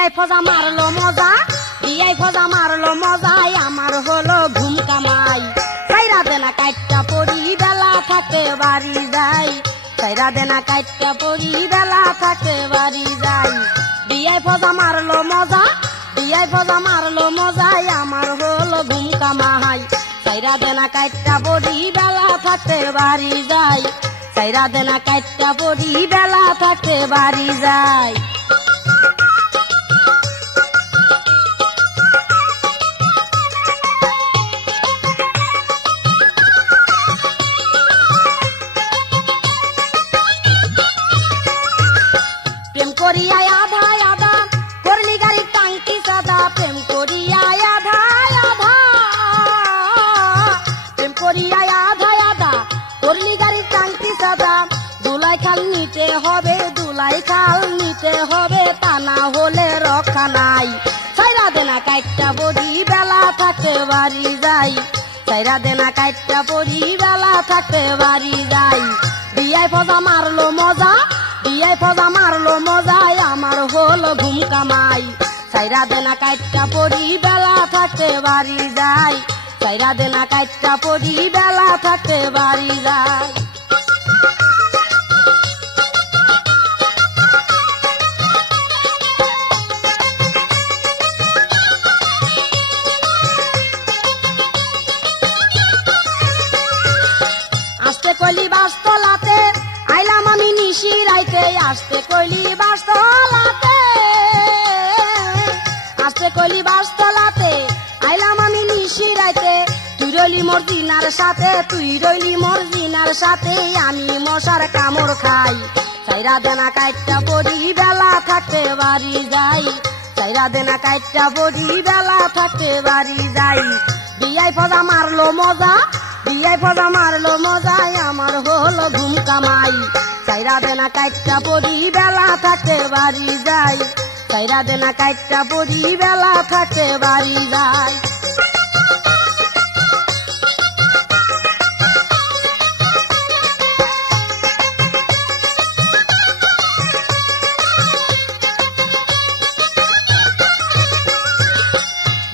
বিয়াই ফজা মারলো মজা, বিয়াই ফজা মারলো মজাই আমার হলো ঘুম কামাই। সাইরা দেনা কাইটটা পড়ি বেলা থাকে বাড়ি যাই, সাইরা দেনা কাইটটা পড়ি বেলা থাকে বাড়ি যাই। বিয়াই ফজা মারলো মজা, বিয়াই ফজা মারলো মজাই আমার হলো ঘুম কামাই। সাইরা দেনা কাইটটা পড়ি বেলা থাকে বাড়ি যাই, সাইরা দেনা কাইটটা পড়ি বেলা থাকে বাড়ি যাই। প্রেম করিয়া আধা আধা করলি গাড়ি টাঙ্কি সাদা, প্রেম করিয়া আধা আধা, প্রেম করিয়া আধা আধা করলি গাড়ি টাঙ্কি সাদা। দুলাই খাল নিতে হবে, দুলাই খাল নিতে হবে, তা না হলে রক্ষা নাই। সাইরা দেনা কাইটটা পড়ি বেলা থাকতে বাড়ি যাই, সাইরা দেনা কাইটটা পড়ি বেলা থাকতে বাড়ি যাই। বিয়াই ফজা মারলো মজা, বিয়াই ফজা মারলো মজাই আমার হলো ঘুম কামাই। সাইরা দেনা কাইটটা পড়ি বেলা থাকতে বাড়ি যাই, সাইরা দেনা কাইটটা পড়ি বেলা থাকতে বাড়ি যাই। আসতে কইলি বাসতলাতে আইলাম আমি নিশি রাইতে, আসতে কইলি বাসতলাতে, আসতে কইলি বাসতলাতে আইলাম আমি নিশি রাইতে। তুই রইলি মোর জিনার সাথে, তুই রইলি মোর জিনার সাথে, আমি মশার কামড় খাই। সাইরা দেনা কাইটটা পড়ি বেলা থাকতে বাড়ি যাই, সাইরা দেনা কাইটটা পড়ি বেলা থাকতে বাড়ি যাই। বিয়াই ফজা মারলো মজা, বিয়াই ফজা মারলো মজাই আমার হলো ঘুম কামাই। সাইরা দেনা কাইটটা পড়ি বেলা থাকতে বাড়ি যাই, সাইরা দেনা কাইটটা পড়ি বেলা থাকতে বাড়ি যাই।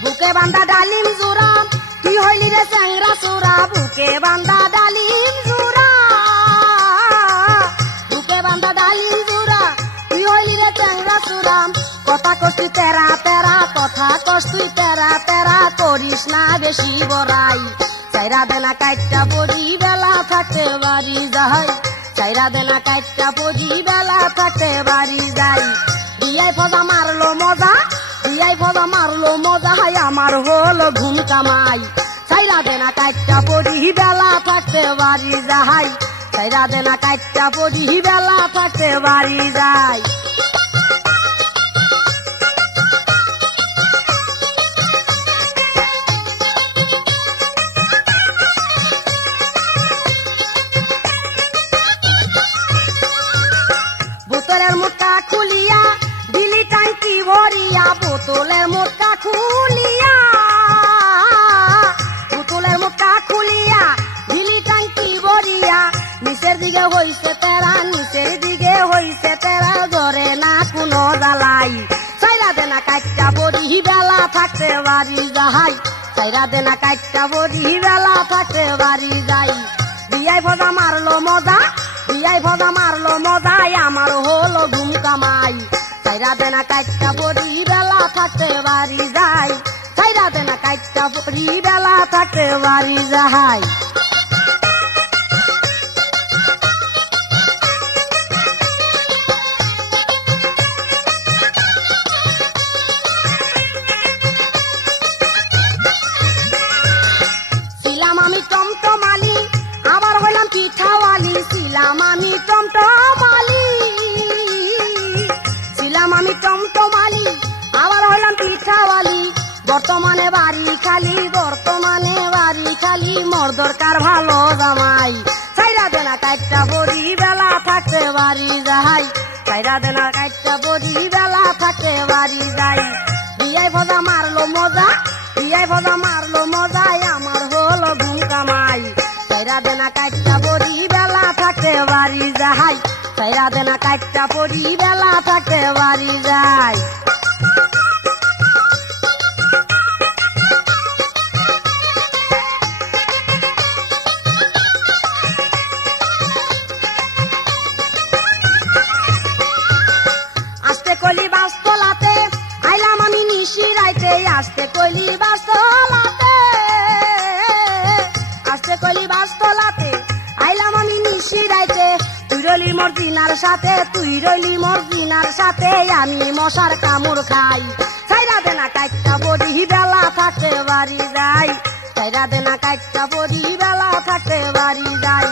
বুকে বান্ধা ডালিম জোড়া তুই হইলি রে চ্যাংরা চোরা, বুকে বান্ধা ডালিম জোড়া, বুকে বান্ধা ডালিম জোড়া তুই হইলি রে চ্যাংরা চোরা। কথা কষ্টি তেরা তেরা, কথা কষ্টি তেরা তেরা, করিস না বেশি বড়াই। সাইরা দেনা কাইটটা পড়ি বেলা থাকতে বাড়ি যাই, সাইরা দেনা কাইটটা পড়ি বেলা থাকতে বাড়ি যাই। বিয়াই ফজা মারলো মজা, বিয়াই ফজা মারলো মজা আমার হলো ঘুম কামাই। সাইরা দেনা কাইটটা পড়ি বেলা থাকতে বাড়ি যাই, সাইরা দেনা কাইটটা পড়ি বেলা থাকতে বাড়ি যাই। বোতলের মুখটা খুলিয়া দিলি টাঙ্কি ভরিয়া, বোতলের মুখটা খুলিয়া, বোতলের মুখটা খুলিয়া দিলি টাঙ্কি ভরিয়া। নিচের দিকে হইছে তেরা, নিচের দিকে হইছে তেরা, ধরে না কোনো জ্বালাই। সাইরা দেনা কাইটটা পড়ি বেলা থাকতে বাড়ি যাই, সাইরা দেনা কাইটটা পড়ি বেলা থাকতে বাড়ি যাই। বিয়াই ফজা মারলো মজা, বিয়াই ফজা মারলো মজাই আমার হলো ঘুম কামাই। সাইরা দেনা কাইটটা পড়ি বেলা থাকতে বাড়ি যাই, সাইরা দেনা কাইটটা পড়ি বেলা থাকতে বাড়ি যাই। ছিলাম আমি টমটমালি আবার হইলাম পিঠাওয়ালি, ছিলাম আমি টমটমালি, ছিলাম আমি টমটমালি আবার হইলাম পিঠাওয়ালি। বর্তমানে বাড়ি খালি, বর্তমানে বাড়ি খালি, মোর দরকার ভালো জামাই। সাইরা দেনা কাইটটা পড়ি বেলা থাকতে বাড়ি যাই, সাইরা দেনা কাইটটা পড়ি বেলা থাকতে বাড়ি যাই। বিয়াই ফজা মারলো মজা, বিয়াই ফজা মারলো মজাই আমার হলো ঘুম কামাই। সাইরা দেনা কাইটটা পড়ি বেলা থাকতে বাড়ি যাই, সাইরা দেনা কাইটটা পড়ি বেলা থাকতে বাড়ি যাই। আসতে কইলি বাসলাতে, আসতে কইলি বাসলাতে, আইলাম আমি নিশি রাইতে। তুই রইলি মোর জিনার সাথে, তুই রইলি মোর জিনার সাথে, আমি মশার কামড় খাই। ছাইরা দে না কাইটটা বড়ি বেলা থাকতে বাড়ি যাই, ছাইরা দে না কাইটটা বড়ি বেলা থাকতে বাড়ি যাই।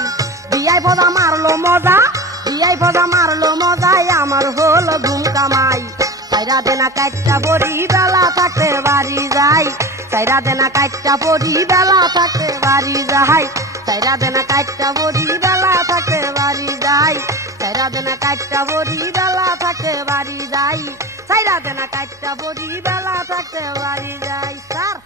বিয়াই ভজা মারলো মজা, বিয়াই ভজা মারলো মজাই, আমার হল ঘুম কামাই। ছাইরা দে না কাইটটা বড়ি বেলা থাকতে বাড়ি যাই, ছাইরা দে না কাইটটা বড়ি বেলা থাকতে বাড়ি যাই, ছাইরা দে না কাইটটা বড়ি বেলা থাকতে বাড়ি যাই, ছাইরা দে না কাইটটা বড়ি বেলা থাকতে বাড়ি যাই, ছাইরা দে না কাইটটা বড়ি বেলা থাকতে বাড়ি যাই। স্যার